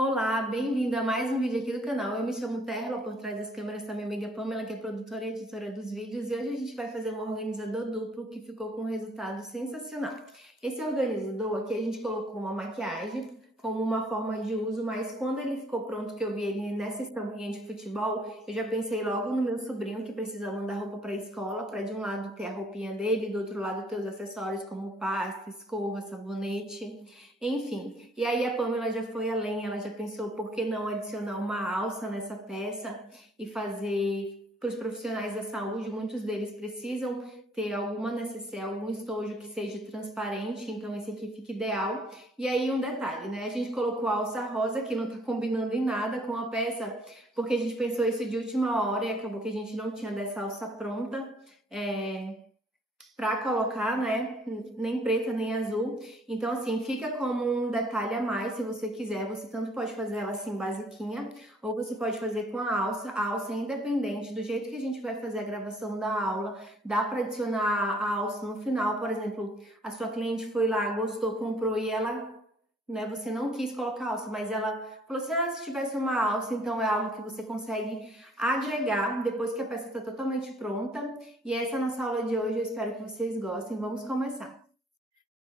Olá, bem-vinda a mais um vídeo aqui do canal. Eu me chamo Terla, por trás das câmeras está minha amiga Pamela, que é produtora e editora dos vídeos, e hoje a gente vai fazer um organizador duplo que ficou com um resultado sensacional. Esse organizador aqui a gente colocou uma maquiagem como uma forma de uso, mas quando ele ficou pronto, que eu vi ele nessa estampinha de futebol, eu já pensei logo no meu sobrinho que precisa mandar roupa para a escola, para de um lado ter a roupinha dele, do outro lado ter os acessórios como pasta, escova, sabonete, enfim. E aí a Pamela já foi além, ela já pensou por que não adicionar uma alça nessa peça e fazer para os profissionais da saúde, muitos deles precisam ter alguma necessaire, algum estojo que seja transparente, então esse aqui fica ideal. E aí um detalhe, né? A gente colocou a alça rosa, que não tá combinando em nada com a peça, porque a gente pensou isso de última hora e acabou que a gente não tinha dessa alça pronta para colocar, né? Nem preta, nem azul. Então, assim, fica como um detalhe a mais, se você quiser. Você tanto pode fazer ela assim, basiquinha, ou você pode fazer com a alça. A alça é independente, do jeito que a gente vai fazer a gravação da aula, dá para adicionar a alça no final. Por exemplo, a sua cliente foi lá, gostou, comprou e ela, né, você não quis colocar alça, mas ela falou assim, se tivesse uma alça, então é algo que você consegue agregar depois que a peça está totalmente pronta. E essa é a nossa aula de hoje, eu espero que vocês gostem. Vamos começar.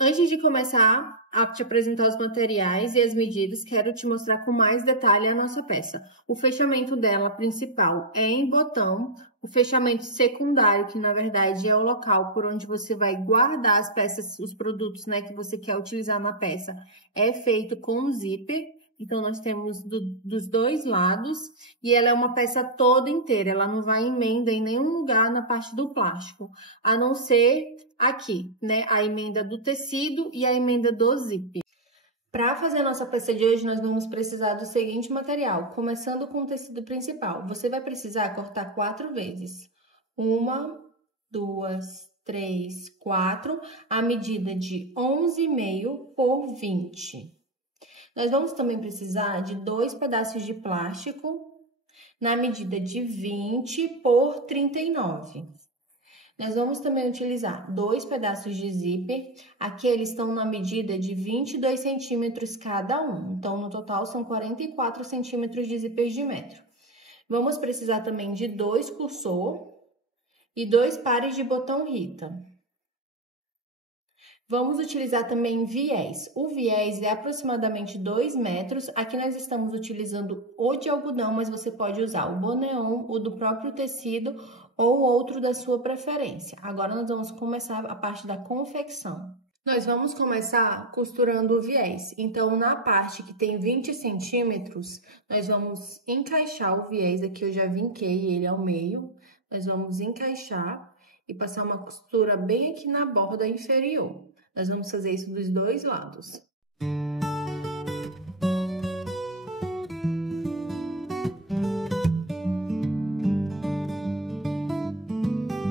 Antes de começar a te apresentar os materiais e as medidas, quero te mostrar com mais detalhe a nossa peça. O fechamento dela principal é em botão, o fechamento secundário, que na verdade é o local por onde você vai guardar as peças, os produtos, né, que você quer utilizar na peça, é feito com zíper. Então, nós temos dos dois lados e ela é uma peça toda inteira, ela não vai emenda em nenhum lugar na parte do plástico, a não ser aqui, né, a emenda do tecido e a emenda do zíper. Para fazer a nossa peça de hoje, nós vamos precisar do seguinte material, começando com o tecido principal. Você vai precisar cortar 4 vezes. 1, 2, 3, 4, a medida de 11,5 por 20. Nós vamos também precisar de 2 pedaços de plástico na medida de 20 por 39. Nós vamos também utilizar 2 pedaços de zíper, aqui eles estão na medida de 22 centímetros cada um, então no total são 44 centímetros de zíper de metro. Vamos precisar também de 2 cursor e 2 pares de botão Rita. Vamos utilizar também viés. O viés é aproximadamente 2 metros. Aqui nós estamos utilizando o de algodão, mas você pode usar o boneon, o do próprio tecido ou outro da sua preferência. Agora nós vamos começar a parte da confecção. Nós vamos começar costurando o viés. Então, na parte que tem 20 centímetros, nós vamos encaixar o viés. Aqui eu já vinquei ele ao meio. Nós vamos encaixar e passar uma costura bem aqui na borda inferior. Nós vamos fazer isso dos dois lados.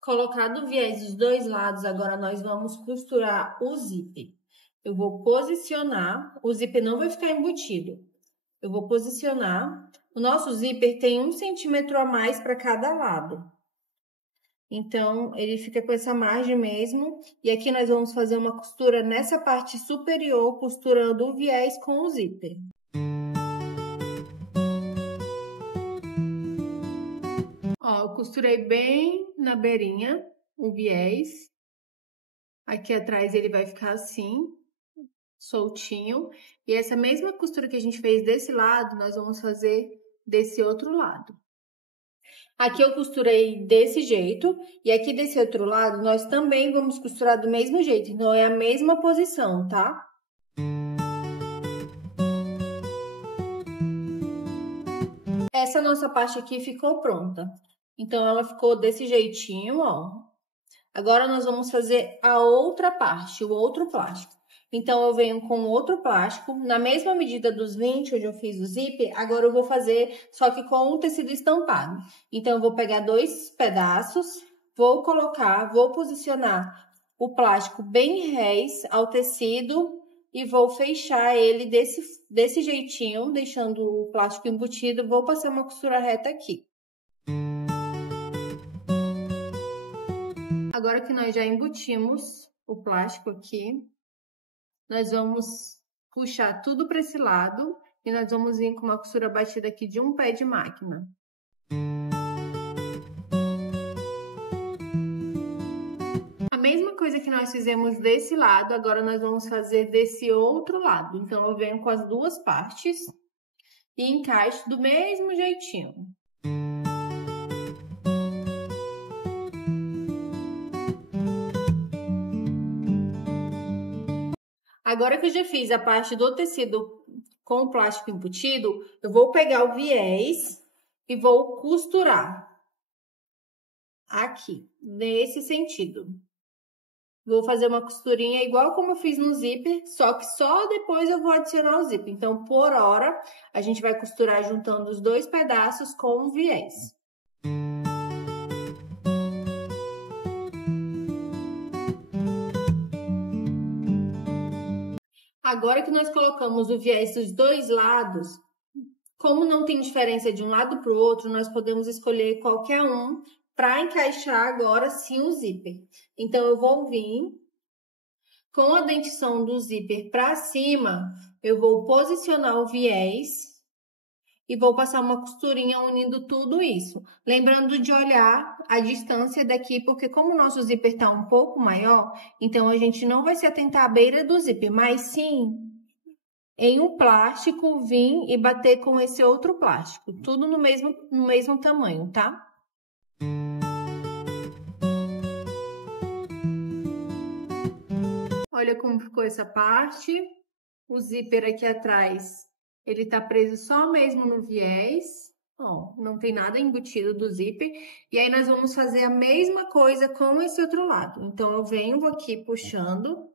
Colocado o viés dos dois lados, agora nós vamos costurar o zíper. Eu vou posicionar, o zíper não vai ficar embutido. Eu vou posicionar. O nosso zíper tem 1 centímetro a mais para cada lado. Então, ele fica com essa margem mesmo. E aqui nós vamos fazer uma costura nessa parte superior, costurando o viés com o zíper. Ó, eu costurei bem na beirinha o viés. Aqui atrás ele vai ficar assim, soltinho. E essa mesma costura que a gente fez desse lado, nós vamos fazer desse outro lado. Aqui eu costurei desse jeito, e aqui desse outro lado, nós também vamos costurar do mesmo jeito. Então, é a mesma posição, tá? Essa nossa parte aqui ficou pronta. Então, ela ficou desse jeitinho, ó. Agora, nós vamos fazer a outra parte, o outro plástico. Então, eu venho com outro plástico, na mesma medida dos 20, onde eu fiz o zíper, agora eu vou fazer, só que com o tecido estampado. Então, eu vou pegar 2 pedaços, vou colocar, vou posicionar o plástico bem rés ao tecido e vou fechar ele desse jeitinho, deixando o plástico embutido, vou passar uma costura reta aqui. Agora que nós já embutimos o plástico aqui, nós vamos puxar tudo para esse lado E nós vamos vir com uma costura batida aqui de um pé de máquina. A mesma coisa que nós fizemos desse lado, agora nós vamos fazer desse outro lado. Então, eu venho com as duas partes e encaixo do mesmo jeitinho. Agora que eu já fiz a parte do tecido com o plástico embutido, eu vou pegar o viés e vou costurar aqui, nesse sentido. Vou fazer uma costurinha igual como eu fiz no zíper, só que só depois eu vou adicionar o zíper. Então, por hora, a gente vai costurar juntando os dois pedaços com o viés. Agora que nós colocamos o viés dos dois lados, como não tem diferença de um lado para o outro, nós podemos escolher qualquer um para encaixar agora sim o zíper. Então, eu vou vir com a dentição do zíper para cima, eu vou posicionar o viés e vou passar uma costurinha unindo tudo isso. Lembrando de olhar a distância daqui, porque como o nosso zíper está um pouco maior, então a gente não vai se atentar à beira do zíper, mas sim em um plástico vir e bater com esse outro plástico, tudo no mesmo tamanho, tá? Olha como ficou essa parte. O zíper aqui atrás, ele tá preso só mesmo no viés. Ó, não tem nada embutido do zíper. E aí, nós vamos fazer a mesma coisa com esse outro lado. Então, eu venho aqui puxando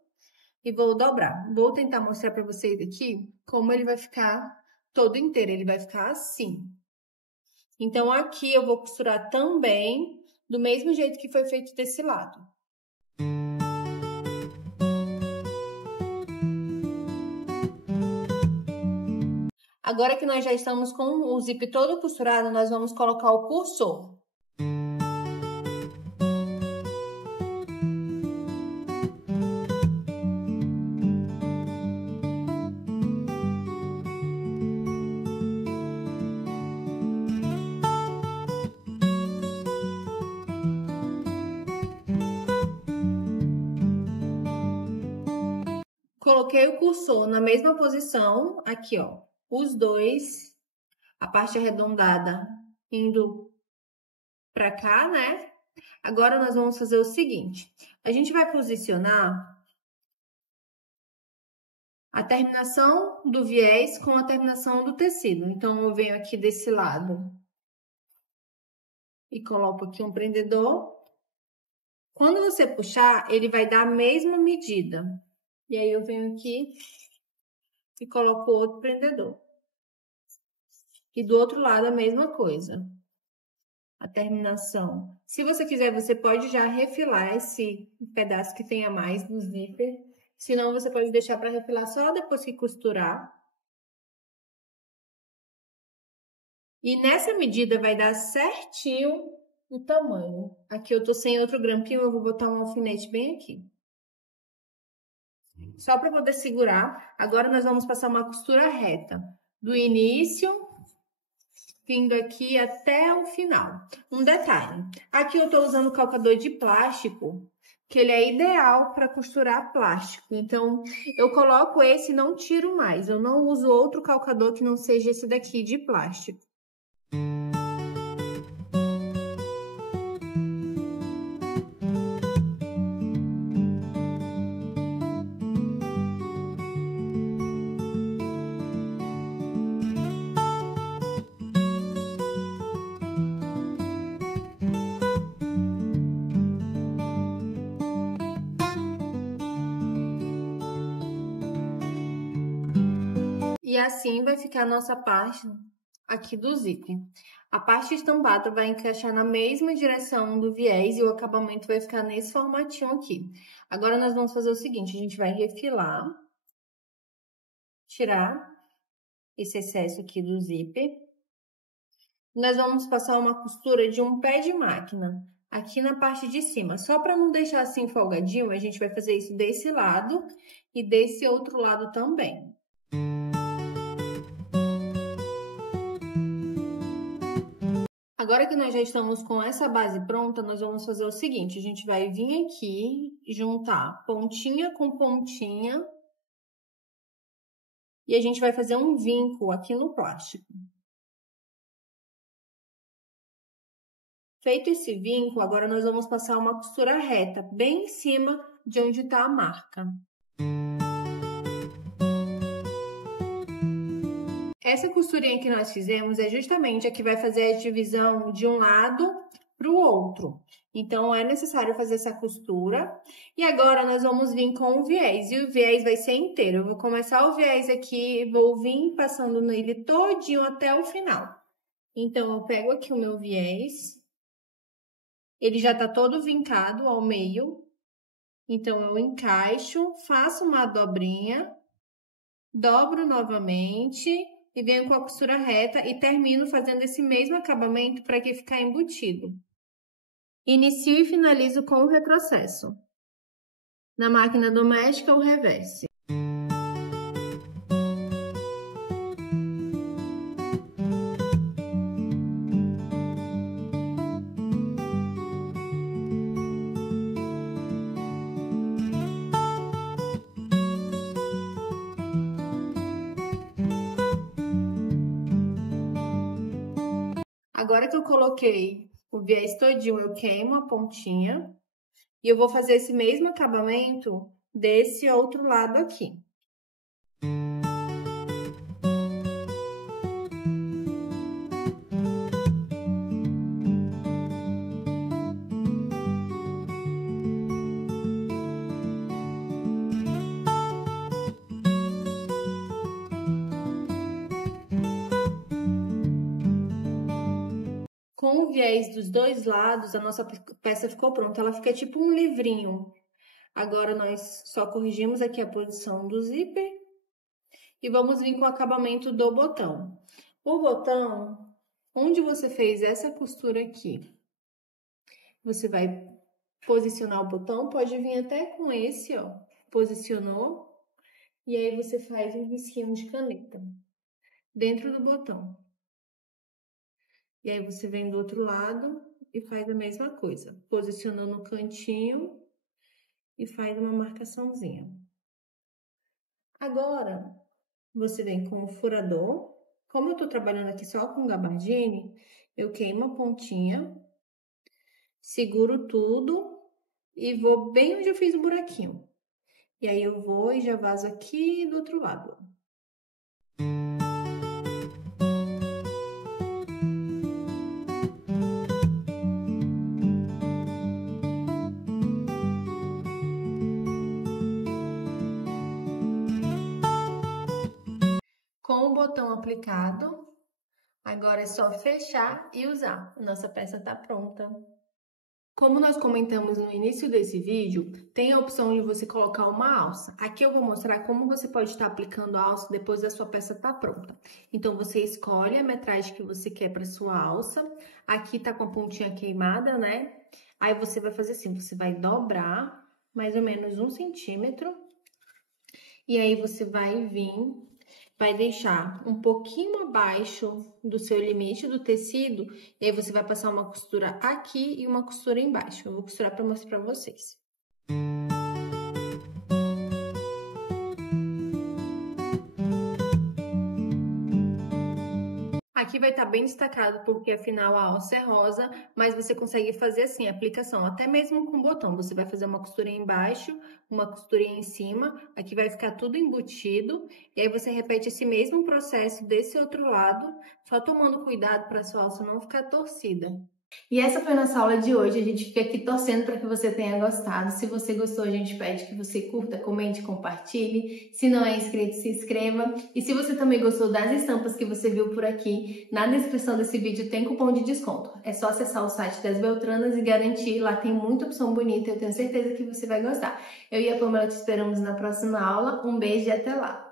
e vou dobrar. Vou tentar mostrar pra vocês aqui como ele vai ficar todo inteiro. Ele vai ficar assim. Então, aqui eu vou costurar também do mesmo jeito que foi feito desse lado. Agora que nós já estamos com o zíper todo costurado, nós vamos colocar o cursor. Coloquei o cursor na mesma posição, aqui ó, os dois, a parte arredondada indo pra cá, né? Agora, nós vamos fazer o seguinte, a gente vai posicionar a terminação do viés com a terminação do tecido. Então, eu venho aqui desse lado e coloco aqui um prendedor. Quando você puxar, ele vai dar a mesma medida. E aí, eu venho aqui e coloco outro prendedor. E do outro lado, a mesma coisa. A terminação. Se você quiser, você pode já refilar esse pedaço que tenha mais do zíper. Senão, você pode deixar para refilar só depois que costurar. E nessa medida, vai dar certinho o tamanho. Aqui eu tô sem outro grampinho, eu vou botar um alfinete bem aqui. Só para poder segurar. Agora, nós vamos passar uma costura reta. Do início, vindo aqui até o final. Um detalhe. Aqui eu tô usando calcador de plástico, que ele é ideal para costurar plástico. Então, eu coloco esse e não tiro mais. Eu não uso outro calcador que não seja esse daqui de plástico. E assim vai ficar a nossa parte aqui do zíper. A parte estampada vai encaixar na mesma direção do viés e o acabamento vai ficar nesse formatinho aqui. Agora, nós vamos fazer o seguinte, a gente vai refilar, tirar esse excesso aqui do zíper. Nós vamos passar uma costura de um pé de máquina aqui na parte de cima. Só para não deixar assim folgadinho, a gente vai fazer isso desse lado e desse outro lado também. Agora que nós já estamos com essa base pronta, nós vamos fazer o seguinte, a gente vai vir aqui, juntar pontinha com pontinha, e a gente vai fazer um vinco aqui no plástico. Feito esse vinco, agora nós vamos passar uma costura reta, bem em cima de onde está a marca. Essa costurinha que nós fizemos é justamente a que vai fazer a divisão de um lado para o outro. Então, é necessário fazer essa costura. E agora, nós vamos vir com o viés. E o viés vai ser inteiro. Eu vou começar o viés aqui e vou vir passando nele todinho até o final. Então, eu pego aqui o meu viés. Ele já tá todo vincado ao meio. Então, eu encaixo, faço uma dobrinha, dobro novamente e venho com a costura reta e termino fazendo esse mesmo acabamento para que ficar embutido. Inicio e finalizo com o retrocesso. Na máquina doméstica, o reverse. Agora que eu coloquei o viés todinho, eu queimo a pontinha e eu vou fazer esse mesmo acabamento desse outro lado aqui. Com o viés dos dois lados, a nossa peça ficou pronta. Ela fica tipo um livrinho. Agora, nós só corrigimos aqui a posição do zíper e vamos vir com o acabamento do botão. O botão, onde você fez essa costura aqui, você vai posicionar o botão, pode vir até com esse, ó, posicionou, e aí você faz um risquinho de caneta dentro do botão. E aí, você vem do outro lado e faz a mesma coisa. Posicionou no cantinho e faz uma marcaçãozinha. Agora, você vem com o furador. Como eu tô trabalhando aqui só com gabardine, eu queimo a pontinha, seguro tudo e vou bem onde eu fiz o buraquinho. E aí, eu vou e já vazo aqui do outro lado. Com o botão aplicado, agora é só fechar e usar. Nossa peça tá pronta. Como nós comentamos no início desse vídeo, tem a opção de você colocar uma alça. Aqui eu vou mostrar como você pode estar aplicando a alça depois da sua peça estar pronta. Então, você escolhe a metragem que você quer para sua alça. Aqui tá com a pontinha queimada, né? Aí, você vai fazer assim, você vai dobrar mais ou menos 1 centímetro. E aí, você vai vir... vai deixar um pouquinho abaixo do seu limite do tecido, e aí você vai passar uma costura aqui e uma costura embaixo. Eu vou costurar para mostrar para vocês. Aqui vai estar bem destacado porque afinal a alça é rosa, mas você consegue fazer assim a aplicação, até mesmo com botão. Você vai fazer uma costurinha embaixo, uma costurinha em cima, aqui vai ficar tudo embutido. E aí você repete esse mesmo processo desse outro lado, só tomando cuidado para a sua alça não ficar torcida. E essa foi a nossa aula de hoje, a gente fica aqui torcendo para que você tenha gostado. Se você gostou, a gente pede que você curta, comente, compartilhe. Se não é inscrito, se inscreva. E se você também gostou das estampas que você viu por aqui, na descrição desse vídeo tem cupom de desconto. É só acessar o site das Beltranas e garantir, lá tem muita opção bonita, eu tenho certeza que você vai gostar. Eu e a Pamela te esperamos na próxima aula, um beijo e até lá!